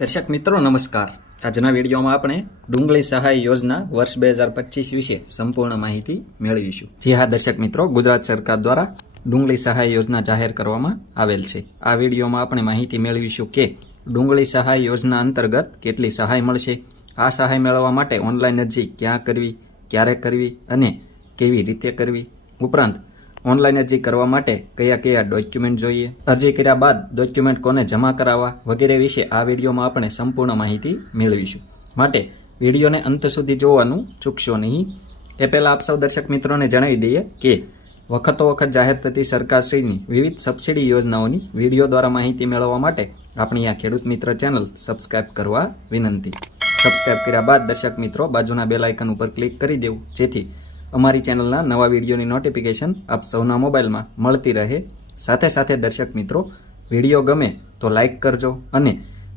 દર્શક મિત્રો, નમસ્કાર. આજના વિડીયોમાં આપણે ડુંગળી સહાય યોજના વર્ષ બે હજાર પચીસ વિશે સંપૂર્ણ માહિતી મેળવીશું. જી હા, દર્શક મિત્રો, ગુજરાત સરકાર દ્વારા ડુંગળી સહાય યોજના જાહેર કરવામાં આવેલ છે. આ વિડીયોમાં આપણે માહિતી મેળવીશું કે ડુંગળી સહાય યોજના અંતર્ગત કેટલી સહાય મળશે, આ સહાય મેળવવા માટે ઓનલાઈન અરજી ક્યાં કરવી, ક્યારે કરવી અને કેવી રીતે કરવી, ઉપરાંત ઓનલાઈન અરજી કરવા માટે કયા કયા ડોક્યુમેન્ટ જોઈએ? અરજી કર્યા બાદ ડોક્યુમેન્ટ કોને જમા કરાવવા વગેરે વિશે આ વિડીયોમાં આપણે સંપૂર્ણ માહિતી મેળવીશું. માટે વિડીયોને અંત સુધી જોવાનું ચૂકશો નહીં. એ પહેલાં આપ સૌ દર્શક મિત્રોને જણાવી દઈએ કે વખતો વખત જાહેર થતી સરકારશ્રીની વિવિધ સબસિડી યોજનાઓની વીડિયો દ્વારા માહિતી મેળવવા માટે આપણી આ ખેડૂત મિત્ર ચેનલ સબસ્ક્રાઇબ કરવા વિનંતી. સબસ્ક્રાઇબ કર્યા બાદ દર્શક મિત્રો બાજુના બેલ ઉપર ક્લિક કરી દેવું, જેથી અમારી ચેનલના નવા વિડીયોની નોટિફિકેશન આપ સૌના મોબાઈલમાં મળતી રહે. સાથે સાથે દર્શક મિત્રો, વીડિયો ગમે તો લાઇક કરજો અને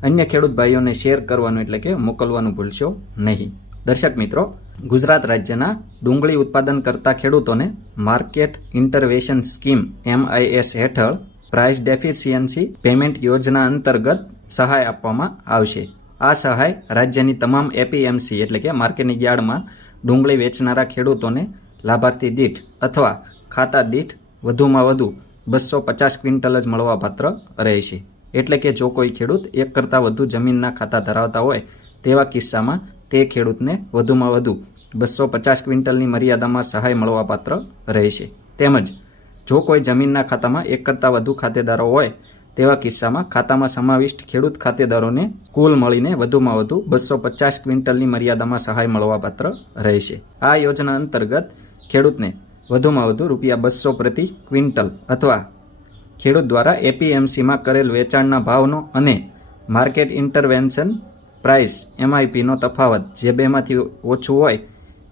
અન્ય ખેડૂત ભાઈઓને શેર કરવાનું એટલે કે મોકલવાનું ભૂલશો નહીં. દર્શક મિત્રો, ગુજરાત રાજ્યના ડુંગળી ઉત્પાદન કરતા ખેડૂતોને માર્કેટ ઇન્ટરવેશન સ્કીમ એમઆઈએસ હેઠળ પ્રાઇસ ડેફિશિયન્સી પેમેન્ટ યોજના અંતર્ગત સહાય આપવામાં આવશે. આ સહાય રાજ્યની તમામ એપીએમસી એટલે કે માર્કેટિંગ યાર્ડમાં ડુંગળી વેચનારા ખેડૂતોને લાભાર્થી દીઠ અથવા ખાતા દીઠ વધુમાં વધુ બસો પચાસ ક્વિન્ટલ જ મળવાપાત્ર રહેશે. એટલે કે જો કોઈ ખેડૂત એક કરતાં વધુ જમીનના ખાતા ધરાવતા હોય તેવા કિસ્સામાં તે ખેડૂતને વધુમાં વધુ બસો પચાસ ક્વિન્ટલની મર્યાદામાં સહાય મળવાપાત્ર રહેશે. તેમજ જો કોઈ જમીનના ખાતામાં એક કરતાં વધુ ખાતેદારો હોય તેવા કિસ્સામાં ખાતામાં સમાવિષ્ટ ખેડૂત ખાતેદારોને કુલ મળીને વધુમાં વધુ બસો પચાસ ક્વિન્ટલની મર્યાદામાં સહાય મળવાપાત્ર રહેશે. આ યોજના અંતર્ગત ખેડૂતને વધુમાં વધુ રૂપિયા બસો પ્રતિ ક્વિન્ટલ અથવા ખેડૂત દ્વારા એપીએમસીમાં કરેલ વેચાણના ભાવનો અને માર્કેટ ઇન્ટરવેન્શન પ્રાઇસ એમઆઈપીનો તફાવત જે બેમાંથી ઓછું હોય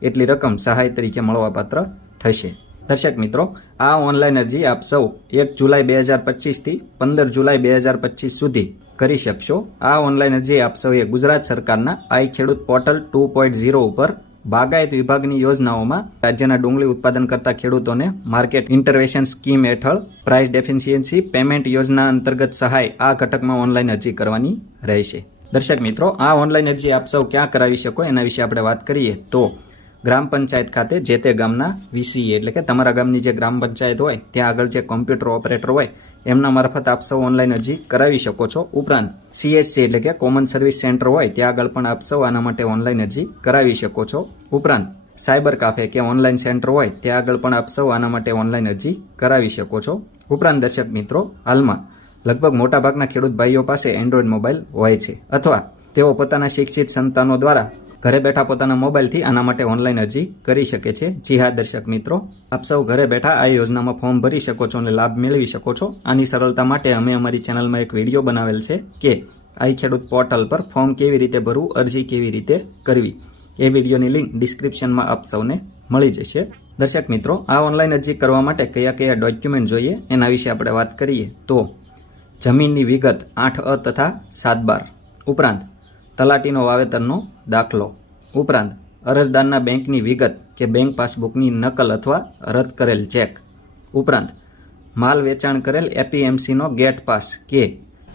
એટલી રકમ સહાય તરીકે મળવાપાત્ર થશે. દર્શક મિત્રો, આ ઓનલાઈન અરજી આપ સૌ એક જુલાઈ બે હજાર પચીસથી પંદર જુલાઈ બે હજાર પચીસ સુધી કરી શકશો. આ ઓનલાઈન અરજી આપ સૌએ ગુજરાત સરકારના આઈ ખેડૂત પોર્ટલ ટુ પોઈન્ટ ઝીરો ઉપર બાગાયત વિભાગની યોજનાઓમાં રાજ્યના ડુંગળી ઉત્પાદન કરતા ખેડૂતોને માર્કેટ ઇન્ટરવેશન સ્કીમ હેઠળ પ્રાઇસ ડેફિશિયન્સી પેમેન્ટ યોજના અંતર્ગત સહાય આ ઘટકમાં ઓનલાઈન અરજી કરવાની રહેશે. દર્શક મિત્રો, આ ઓનલાઈન અરજી આપ સૌ ક્યાં કરાવી શકો એના વિશે આપણે વાત કરીએ તો ગ્રામ પંચાયત ખાતે જે તે ગામના વીસીએ, એટલે કે તમારા ગામની જે ગ્રામ પંચાયત હોય, ત્યાં આગળ જે કોમ્પ્યુટર ઓપરેટર હોય, એમના મારફત આપ સૌ ઓનલાઈન અરજી કરાવી શકો છો. ઉપરાંત સીએચસી એટલે કે કોમન સર્વિસ સેન્ટર હોય, ત્યાં આગળ પણ આપ સૌ આના માટે ઓનલાઈન અરજી કરાવી શકો છો. ઉપરાંત સાયબર કાફે કે ઓનલાઈન સેન્ટર હોય, ત્યાં આગળ પણ આપ સૌ આના માટે ઓનલાઈન અરજી કરાવી શકો છો. ઉપરાંત દર્શક મિત્રો, હાલમાં લગભગ મોટાભાગના ખેડૂત ભાઈઓ પાસે એન્ડ્રોઈડ મોબાઈલ હોય છે, અથવા તેઓ પોતાના શિક્ષિત સંતાનો દ્વારા ઘરે બેઠા પોતાના મોબાઈલથી આના માટે ઓનલાઈન અરજી કરી શકે છે. જી હા, દર્શક મિત્રો, આપ સૌ ઘરે બેઠા આ યોજનામાં ફોર્મ ભરી શકો છો અને લાભ મેળવી શકો છો. આની સરળતા માટે અમે અમારી ચેનલમાં એક વીડિયો બનાવેલ છે કે આઈ ખેડૂત પોર્ટલ પર ફોર્મ કેવી રીતે ભરવું, અરજી કેવી રીતે કરવી. એ વિડીયોની લિંક ડિસ્ક્રિપ્શનમાં આપ સૌને મળી જશે. દર્શક મિત્રો, આ ઓનલાઈન અરજી કરવા માટે કયા કયા ડોક્યુમેન્ટ જોઈએ એના વિશે આપણે વાત કરીએ તો જમીનની વિગત આઠ અ તથા સાત બાર. ઉપરાંત તલાટીનો વાવેતરનો દાખલો. ઉપરાંત, અરજદારના બેંકની વિગત કે બેંક પાસબુકની નકલ અથવા રદ કરેલ ચેક. ઉપરાંત, માલ વેચાણ કરેલ એપીએમસીનો ગેટ પાસ કે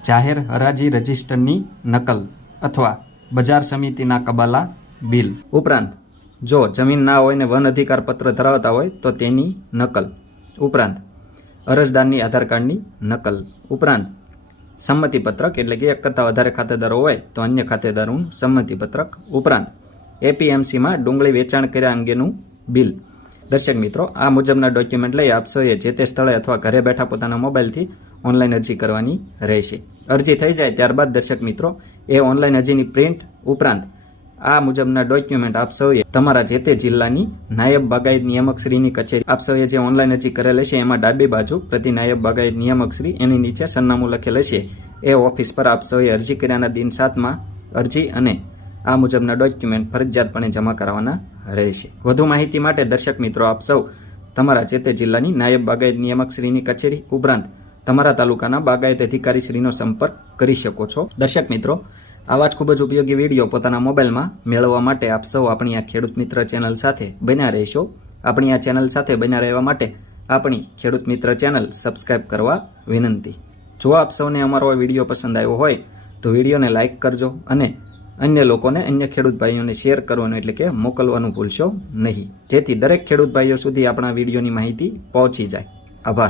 જાહેર હરાજી રજિસ્ટરની નકલ અથવા બજાર સમિતિના કબાલા બિલ. ઉપરાંત, જો જમીન ના હોય ને વન અધિકાર પત્ર ધરાવતા હોય તો તેની નકલ. ઉપરાંત, અરજદારની આધાર કાર્ડની નકલ. ઉપરાંત સંમતિપત્રક એટલે કે એક કરતાં વધારે ખાતેદારો હોય તો અન્ય ખાતેદારોનું સંમતિપત્રક ઉપરાંત એપીએમસીમાં ડુંગળી વેચાણ કર્યા અંગેનું બિલ. દર્શક મિત્રો, આ મુજબના ડોક્યુમેન્ટ લઈ આપસોએ જે તે સ્થળે અથવા ઘરે બેઠા પોતાના મોબાઈલથી ઓનલાઈન અરજી કરવાની રહેશે. અરજી થઈ જાય ત્યારબાદ દર્શક મિત્રો, એ ઓનલાઈન અરજીની પ્રિન્ટ ઉપરાંત આ મુજબના ડોક્યુમેન્ટ આપ સૌએ તમારા જે તે જિલ્લાની નાયબ બાગાયત નિયામકશ્રીની કચેરી આપ સૌએ જે ઓનલાઈન અરજી કરેલ છે, એમાં ડાબી બાજુ પ્રતિ નાયબ બાગાયત નિયામકશ્રી એની નીચે સરનામું લખેલ છે. એ ઓફિસ પર આપ સૌએ અરજી કર્યાના દિન સાતમાં અરજી અને આ મુજબના ડોક્યુમેન્ટ ફરજિયાતપણે જમા કરાવવાના રહેશે. વધુ માહિતી માટે દર્શક મિત્રો, આપ સૌ તમારા જે તે જિલ્લાની નાયબ બાગાયત નિયામકશ્રીની કચેરી ઉપરાંત તમારા તાલુકાના બાગાયત અધિકારી શ્રીનો સંપર્ક કરી શકો છો. દર્શક મિત્રો આવા જ ખૂબ જ ઉપયોગી વીડિયો પોતાના મોબાઈલમાં મેળવવા માટે આપ સૌ આપણી આ ખેડૂત મિત્ર ચેનલ સાથે બન્યા રહેશો. આપણી આ ચેનલ સાથે બન્યા રહેવા માટે આપણી ખેડૂત મિત્ર ચેનલ સબસ્ક્રાઈબ કરવા વિનંતી. જો આપ સૌને અમારો આ વીડિયો પસંદ આવ્યો હોય, તો વિડીયોને લાઇક કરજો અને અન્ય લોકોને, અન્ય ખેડૂત ભાઈઓને શેર કરવાનું એટલે કે મોકલવાનું ભૂલશો નહીં. જેથી દરેક ખેડૂત ભાઈઓ સુધી આપણા વિડીયોની માહિતી પહોંચી જાય. આભાર.